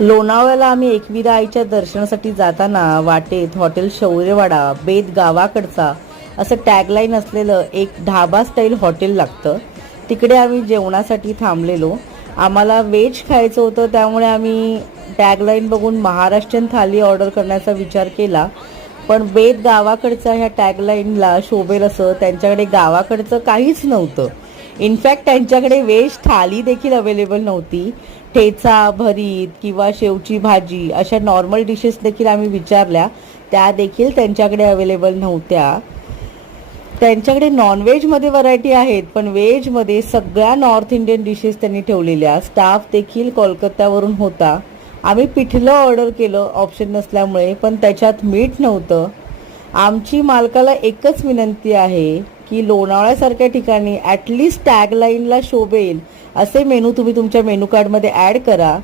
लोणावळ्याला आम्ही एकविरा आईच्या दर्शनासाठी जाताना वाटेत हॉटेल शौर्यवाडा बेत गावाकडचा असं टॅगलाईन असलेलं एक ढाबा स्टाईल हॉटेल लागतं. तिकडे आम्ही जेवणासाठी थांबलेलो. आम्हाला व्हेज खायचं होतं, त्यामुळे आम्ही टॅगलाईन बघून महाराष्ट्रीयन थाली ऑर्डर करण्याचा विचार केला. पण बेत गावाकडचा ह्या टॅगलाईनला शोभेल असं त्यांच्याकडे गावाकडचं काहीच नव्हतं. इनफॅक्ट त्यांच्याकडे व्हेज थाली देखील अवेलेबल नव्हती. ठेचा, भरीत किंवा शेवची भाजी अशा नॉर्मल डिशेस देखील आम्ही विचारल्या, त्या देखील त्यांच्याकडे अवेलेबल नव्हत्या. त्यांच्याकडे नॉनव्हेजमध्ये व्हरायटी आहेत, पण व्हेजमध्ये सगळ्या नॉर्थ इंडियन डिशेस त्यांनी ठेवलेल्या. स्टाफ देखील कोलकात्यावरून होता. आम्ही पिठलं ऑर्डर केलं ऑप्शन नसल्यामुळे, पण त्याच्यात मीठ नव्हतं. आमची मालकाला एकच विनंती आहे की लोणावळ्यासारख्या ठिकाणी ॲटलिस्ट टॅगलाईनला शोभेल असे मेनू तुम्ही तुमच्या मेनू कार्डमध्ये ॲड करा.